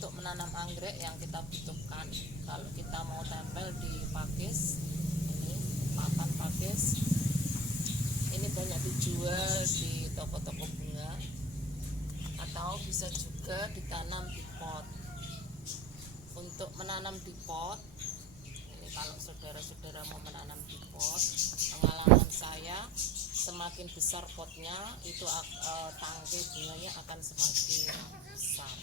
untuk menanam anggrek yang kita butuhkan kalau kita mau tempel di pakis, ini papan pakis, ini banyak dijual di toko-toko bunga, atau bisa juga ditanam di pot. Untuk menanam di pot, ini kalau saudara-saudara mau menanam di pot, pengalaman saya, semakin besar potnya itu tangkai bunganya akan semakin besar.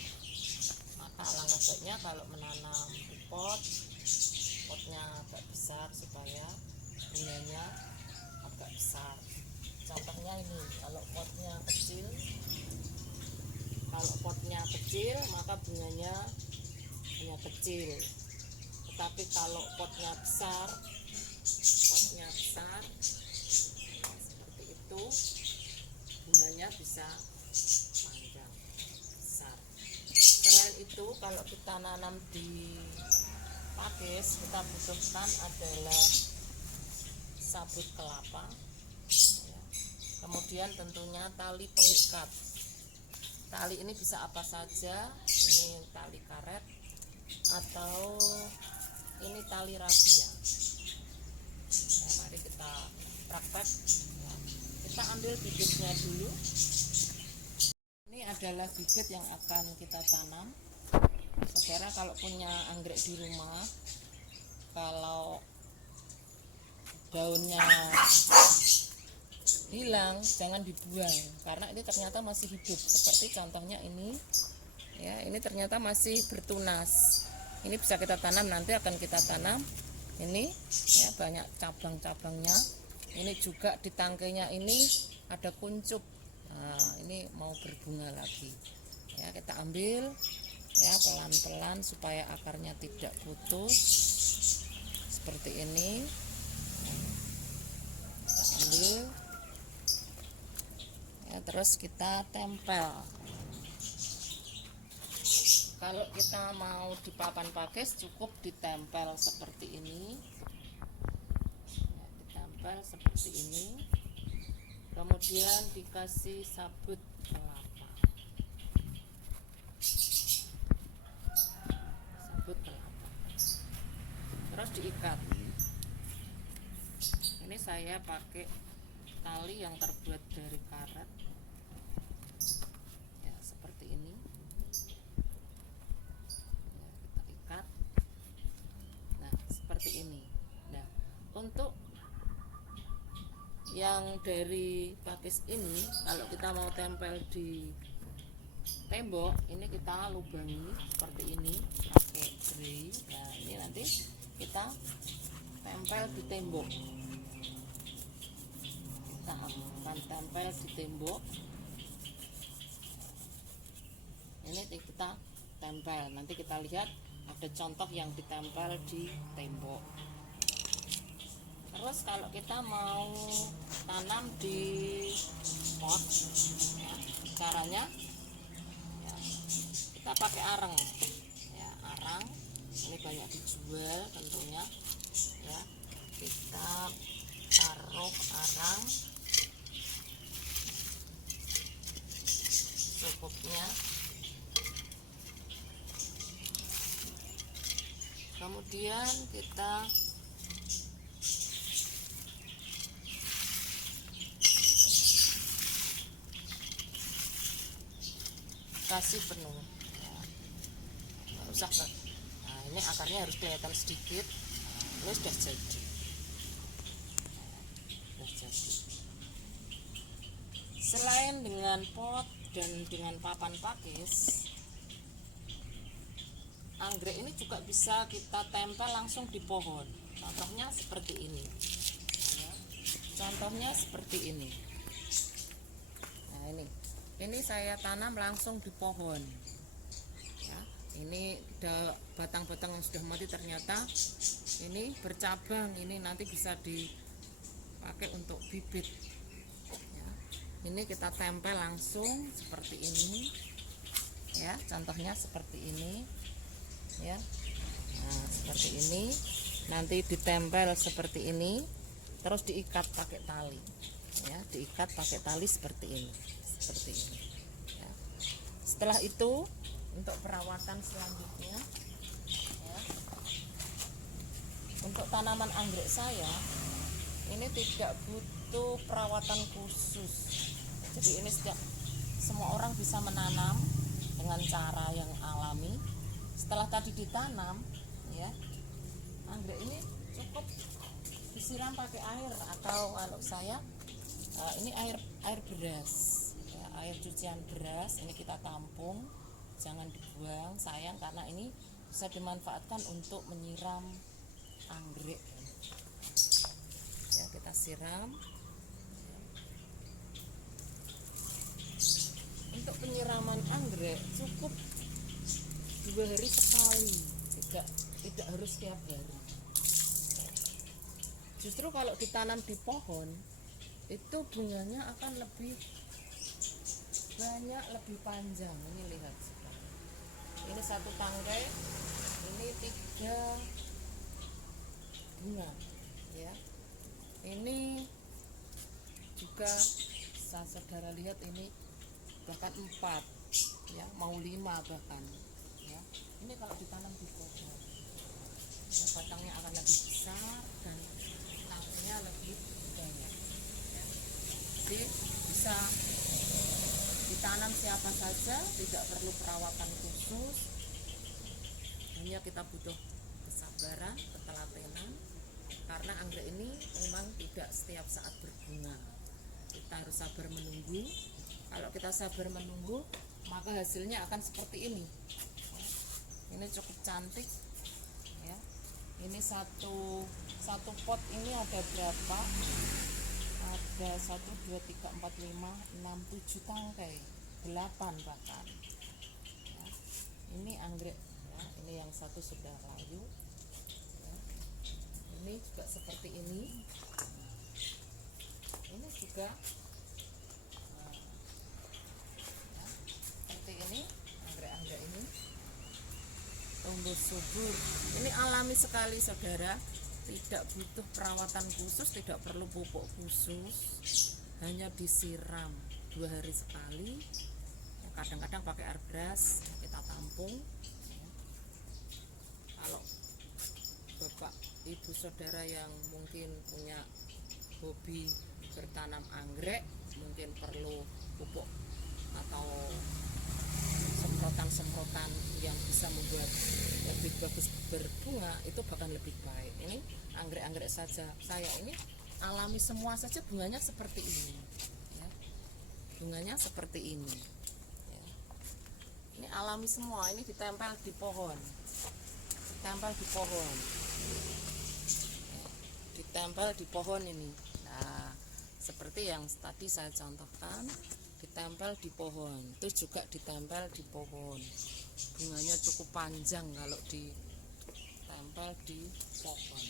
Maka alangkah baiknya kalau menanam di pot, potnya agak besar supaya bunganya agak besar. Contohnya ini, kalau potnya kecil maka bunganya hanya kecil. Tetapi kalau potnya besar seperti itu, bunganya bisa panjang besar. Selain itu, kalau kita nanam di pakis, kita butuhkan adalah sabut kelapa, ya. Kemudian tentunya tali pengikat. Tali ini bisa apa saja, ini tali karet atau ini tali rafia. Nah, mari kita praktek. Kita ambil bibitnya dulu. Ini adalah bibit yang akan kita tanam. Saudara kalau punya anggrek di rumah, kalau daunnya hilang jangan dibuang, karena ini ternyata masih hidup. Seperti contohnya ini, ya, ini ternyata masih bertunas. Ini bisa kita tanam, nanti akan kita tanam. Ini ya banyak cabang-cabangnya. Ini juga di tangkainya ini ada kuncup. Nah, ini mau berbunga lagi. Ya, kita ambil ya pelan-pelan supaya akarnya tidak putus. Seperti ini. Kita ambil. Ya, terus kita tempel. Kalau kita mau di papan pakis cukup ditempel seperti ini, ya, ditempel seperti ini. Kemudian dikasih sabut kelapa, terus diikat. Ini saya pakai tali yang terbuat dari karet, ya, seperti ini. Ya, kita ikat. Nah, seperti ini. Nah, untuk yang dari pakis ini, kalau kita mau tempel di tembok, ini kita lubangi seperti ini pakai grey. Nah, ini nanti kita tempel di tembok. Kita akan tempel di tembok. Ini kita tempel. Nanti kita lihat ada contoh yang ditempel di tembok. Terus kalau kita mau tanam di pot, ya, caranya ya, kita pakai arang, ya, arang ini banyak dijual tentunya, ya. Kita taruh arang cukupnya, kemudian kita kasih penuh, ya. Nggak usah. Nah, ini akarnya harus kelihatan sedikit. Ini sudah jadi. Selain dengan pot dan dengan papan pakis, anggrek ini juga bisa kita tempel langsung di pohon. Contohnya seperti ini, ya. Contohnya seperti ini. Nah, ini saya tanam langsung di pohon, ya. Ini batang-batang yang sudah mati ternyata ini bercabang. Ini nanti bisa dipakai untuk bibit, ya. Ini kita tempel langsung seperti ini, ya. Contohnya seperti ini, ya. Nah, seperti ini. Nanti ditempel seperti ini, terus diikat pakai tali, ya. Diikat pakai tali seperti ini, ya. Setelah itu untuk perawatan selanjutnya ya. Untuk tanaman anggrek saya ini tidak butuh perawatan khusus, jadi ini semua orang bisa menanam dengan cara yang alami. Setelah tadi ditanam ya, anggrek ini cukup disiram pakai air, atau kalau saya ini air beras ya, air cucian beras. Ini kita tampung, jangan dibuang, sayang, karena ini bisa dimanfaatkan untuk menyiram anggrek ya. Kita siram. Untuk penyiraman anggrek cukup 2 hari sekali, tidak harus tiap hari. Justru kalau ditanam di pohon itu bunganya akan lebih banyak, lebih panjang. Ini lihat, ini 1 tangkai, ini 3 bunga ya. Ini juga saudara lihat, ini bahkan 4 ya, mau 5 bahkan ya. Ini kalau ditanam di pohon ya, batangnya akan lebih besar dan tangkainya lebih banyak ya. Jadi bisa ditanam siapa saja, tidak perlu perawatan khusus, hanya kita butuh kesabaran, ketelatenan, karena anggrek ini memang tidak setiap saat berbunga. Kita harus sabar menunggu. Kalau kita sabar menunggu, maka hasilnya akan seperti ini. Ini cukup cantik ya. Ini satu pot ini ada berapa? Ada 1, 2, 3, 4, 5, 6, 7 tangkai, 8 bahkan ya. Ini anggrek ya. Ini yang satu sudah layu ya. Ini juga seperti ini. Ini juga ini anggrek-anggrek ini tumbuh subur. Ini alami sekali saudara, tidak butuh perawatan khusus, tidak perlu pupuk khusus, hanya disiram 2 hari sekali. Kadang-kadang pakai air beras, kita tampung. Kalau bapak ibu saudara yang mungkin punya hobi bertanam anggrek, mungkin perlu pupuk atau semprotan yang bisa membuat lebih bagus berbunga, itu bahkan lebih baik. Ini anggrek-anggrek saja saya ini alami semua saja, bunganya seperti ini ya. Bunganya seperti ini ya. Ini alami semua, ini ditempel di pohon, ditempel di pohon ya. Ditempel di pohon ini. Nah, seperti yang tadi saya contohkan, ditempel di pohon, itu juga ditempel di pohon. Bunganya cukup panjang kalau ditempel di pohon.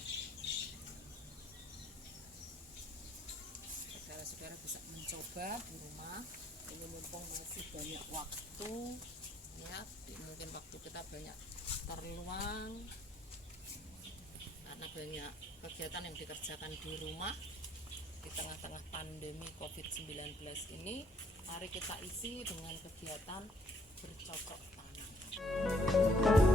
Saudara-saudara bisa mencoba di rumah. Ini mumpung masih banyak waktu ya, mungkin waktu kita banyak terluang karena banyak kegiatan yang dikerjakan di rumah di tengah-tengah pandemi COVID-19 ini. Mari kita isi dengan kegiatan bercocok tanam.